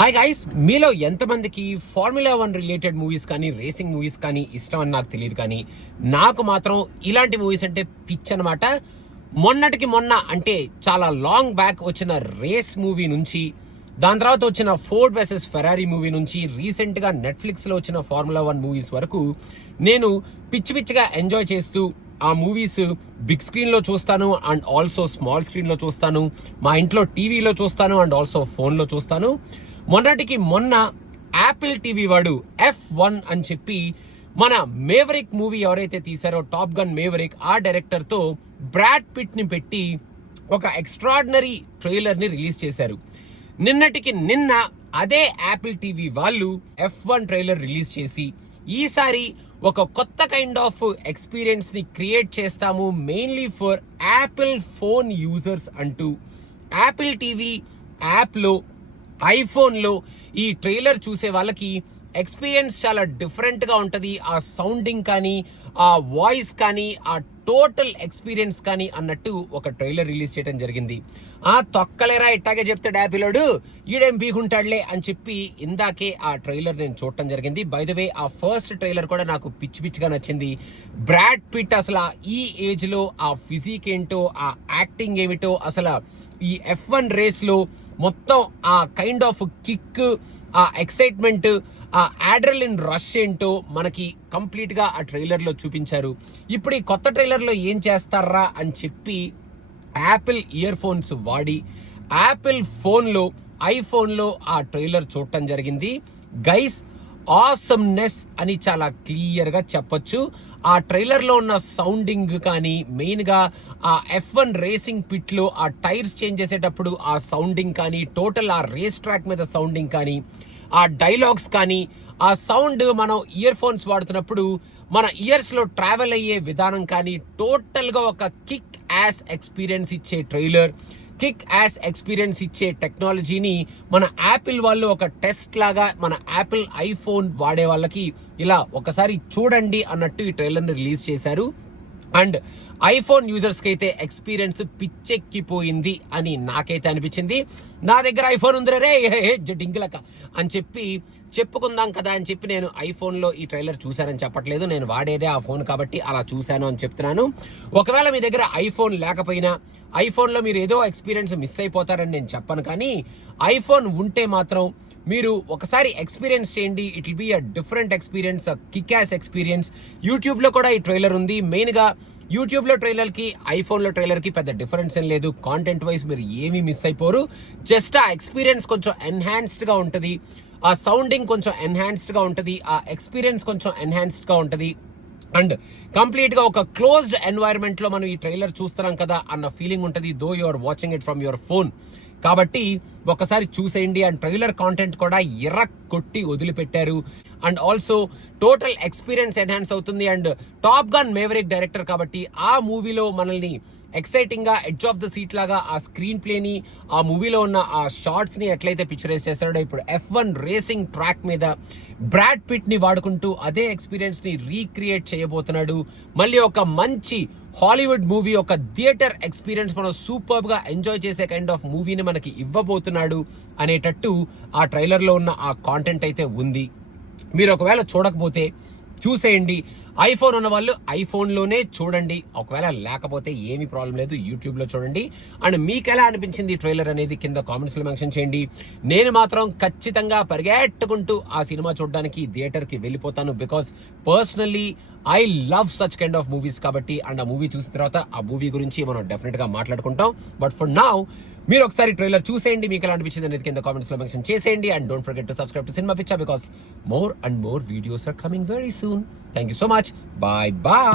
Hi guys, మీలో ఎంతమందికి formula 1 related movies కానీ రేసింగ్ మూవీస్ కానీ ఇష్టం అని నాకు తెలియదు, కానీ నాకు మాత్రం ఇలాంటి మూవీస్ అంటే పిచ్ అనమాట. మొన్నటికి మొన్న అంటే చాలా లాంగ్ బ్యాక్ వచ్చిన రేస్ మూవీ నుంచి, దాని తర్వాత వచ్చిన ఫోర్డ్ వర్సెస్ ఫెరారీ మూవీ నుంచి, రీసెంట్గా నెట్ఫ్లిక్స్లో వచ్చిన ఫార్ములా 1 మూవీస్ వరకు నేను పిచ్చి పిచ్చిగా ఎంజాయ్ చేస్తూ ఆ మూవీస్ బిగ్ స్క్రీన్లో చూస్తాను అండ్ ఆల్సో స్మాల్ స్క్రీన్లో చూస్తాను, మా ఇంట్లో టీవీలో చూస్తాను అండ్ ఆల్సో ఫోన్లో చూస్తాను. మొన్నటికి మొన్న యాపిల్ టీవీ వాడు F1 అని చెప్పి మన మేవరిక్ మూవీ ఎవరైతే తీశారో టాప్ గన్ మేవరిక్, ఆ డైరెక్టర్తో బ్రాడ్ పిట్ ని పెట్టి ఒక ఎక్స్ట్రాడినరీ ట్రైలర్ ని రిలీజ్ చేశారు. నిన్నటికి నిన్న అదే యాపిల్ టీవీ వాళ్ళు F1 ట్రైలర్ రిలీజ్ చేసి ఈసారి ఒక కొత్త కైండ్ ఆఫ్ ఎక్స్పీరియన్స్ ని క్రియేట్ చేస్తాము mainly for Apple phone users అంటూ యాపిల్ టీవీ యాప్లో ఐఫోన్లో ఈ ట్రైలర్ చూసే వాళ్ళకి ఎక్స్పీరియన్స్ చాలా డిఫరెంట్గా ఉంటుంది. ఆ సౌండింగ్ కానీ, ఆ వాయిస్ కానీ, ఆ టోటల్ ఎక్స్పీరియన్స్ కానీ అన్నట్టు ఒక ట్రైలర్ రిలీజ్ చేయడం జరిగింది. ఆ తొక్కలేరా ఇట్టాగే చెప్తాడు యాపిలోడు, ఈడేం బీగుంటాడులే అని చెప్పి ఇందాకే ఆ ట్రైలర్ నేను చూడటం జరిగింది. బై ద వే ఆ ఫస్ట్ ట్రైలర్ కూడా నాకు పిచ్చి పిచ్చిగా నచ్చింది. బ్రాడ్ పిట్ అసలు ఈ ఏజ్ లో ఆ ఫిజిక్ ఏంటో, ఆ యాక్టింగ్ ఏమిటో, అసలు ఈ F1 రేస్ లో మొత్తం ఆ కైండ్ ఆఫ్ కిక్, ఆ ఎక్సైట్మెంట్, ఆ ఆడ్రలిన్ రష్ ఏంటో మనకి కంప్లీట్ గా ఆ ట్రైలర్ లో చూపించారు. ఇప్పుడు ఈ కొత్త ట్రైలర్ లో ఏం చేస్తారా అని చెప్పి యాపిల్ ఇయర్ ఫోన్స్ వాడి యాపిల్ ఫోన్లో ఐఫోన్లో ఆ ట్రైలర్ చూడటం జరిగింది. గైస్, ఆసమ్నెస్ అని చాలా క్లియర్ గా చెప్పొచ్చు. ఆ ట్రైలర్ లో ఉన్న సౌండింగ్ కానీ, మెయిన్ గా ఆ F1 రేసింగ్ పిట్ లో ఆ టైర్స్ చేంజ్ చేసేటప్పుడు ఆ సౌండింగ్ కానీ, టోటల్ ఆ రేస్ ట్రాక్ మీద సౌండింగ్ కానీ, ఆ డైలాగ్స్ కానీ, ఆ సౌండ్ మనం ఇయర్ ఫోన్స్ వాడుతున్నప్పుడు మన ఇయర్స్ లో ట్రావెల్ అయ్యే విధానం కానీ, టోటల్ గా ఒక కిక్ యాస్ ఎక్స్పీరియన్స్ ఇచ్చే ట్రైలర్, కిక్ యాస్ ఎక్స్పీరియన్స్ ఇచ్చే టెక్నాలజీని మన యాపిల్ వాళ్ళు ఒక టెస్ట్ లాగా మన యాపిల్ ఐఫోన్ వాడే వాళ్ళకి ఇలా ఒకసారి చూడండి అన్నట్టు ఈ ట్రైలర్ని రిలీజ్ చేశారు. అండ్ ఐఫోన్ యూజర్స్ కి అయితే ఎక్స్పీరియన్స్ పిచ్చెక్కిపోయింది అని నాకైతే అనిపించింది. నా దగ్గర ఐఫోన్ ఉందిరా రే డింగిలక అని చెప్పి చెప్పుకుందాం కదా అని చెప్పి నేను ఐఫోన్లో ఈ ట్రైలర్ చూశానని చెప్పట్లేదు, నేను వాడేదే ఆ ఫోన్ కాబట్టి అలా చూశాను అని చెప్తున్నాను. ఒకవేళ మీ దగ్గర ఐఫోన్ లేకపోయినా ఐఫోన్లో మీరు ఏదో ఎక్స్పీరియన్స్ మిస్ అయిపోతారని నేను చెప్పను, కానీ ఐఫోన్ ఉంటే మాత్రం మీరు ఒకసారి ఎక్స్పీరియన్స్ చేయండి. It will be a different experience, kick ass experience. యూట్యూబ్లో కూడా ఈ ట్రైలర్ ఉంది. మెయిన్గా యూట్యూబ్లో ట్రైలర్కి ఐఫోన్లో ట్రైలర్కి పెద్ద డిఫరెన్స్ ఏం లేదు. కాంటెంట్ వైజ్ మీరు ఏమీ మిస్ అయిపోరు. జస్ట్ ఆ ఎక్స్పీరియన్స్ కొంచెం ఎన్హాన్స్డ్గా ఉంటుంది, ఆ సౌండింగ్ కొంచెం ఎన్హాన్స్డ్గా ఉంటుంది, ఆ ఎక్స్పీరియన్స్ కొంచెం ఎన్హాన్స్డ్గా ఉంటుంది. అండ్ కంప్లీట్గా ఒక క్లోజ్డ్ ఎన్వైరన్మెంట్లో మనం ఈ ట్రైలర్ చూస్తున్నాం కదా అన్న ఫీలింగ్ ఉంటుంది, though you are watching it from your phone. కాబట్టి ఒకసారి చూసేయండి. అండ్ ట్రైలర్ కాంటెంట్ కూడా కొట్టి వదిలిపెట్టారు. And also total experience enhance అవుతుంది. And Top Gun Maverick director కాబట్టి ఆ మూవీలో మనల్ని ఎక్సైటింగ్ గా ఎడ్జ్ ఆఫ్ ద సీట్ లాగా ఆ స్క్రీన్ ప్లేని, ఆ మూవీలో ఉన్న ఆ షార్ట్స్ ని ఎట్లయితే పిక్చరైజ్ చేశాడో ఇప్పుడు F1 రేసింగ్ ట్రాక్ మీద బ్రాడ్ పిట్ ని వాడుకుంటూ అదే ఎక్స్పీరియన్స్ ని రీక్రియేట్ చేయబోతున్నాడు. మళ్ళీ ఒక మంచి హాలీవుడ్ మూవీ, ఒక థియేటర్ ఎక్స్పీరియన్స్ మనం సూపర్ గా ఎంజాయ్ చేసే కైండ్ ఆఫ్ మూవీని మనకి ఇవ్వబోతున్నాడు అనేటట్టు ఆ ట్రైలర్ లో ఉన్న ఆ కాంటెంట్ అయితే ఉంది. మీరు ఒకవేళ చూడకపోతే చూసేయండి. ఐఫోన్ ఉన్న వాళ్ళు ఐఫోన్లోనే చూడండి, ఒకవేళ లేకపోతే ఏమీ ప్రాబ్లం లేదు, యూట్యూబ్లో చూడండి. అండ్ మీకు ఎలా అనిపించింది ఈ ట్రైలర్ అనేది కింద కామెంట్స్లో మెన్షన్ చేయండి. నేను మాత్రం ఖచ్చితంగా పరిగెట్టుకుంటూ ఆ సినిమా చూడడానికి థియేటర్కి వెళ్ళిపోతాను, because personally I love such kind of movies కాబట్టి. అండ్ ఆ మూవీ చూసిన తర్వాత ఆ మూవీ గురించి మనం డెఫినెట్గా మాట్లాడుకుంటాం. బట్ ఫర్ నౌ మీరు ఒకసారి ట్రైలర్ చూసేయండి, మీకు ఎలా అనిపించింది అనేది కింద కామెంట్స్ లో మెన్షన్ చేసేయండి. And don't forget to subscribe to Cinema Pichcha, because more and more videos are coming very soon. Thank you so much. Bye bye.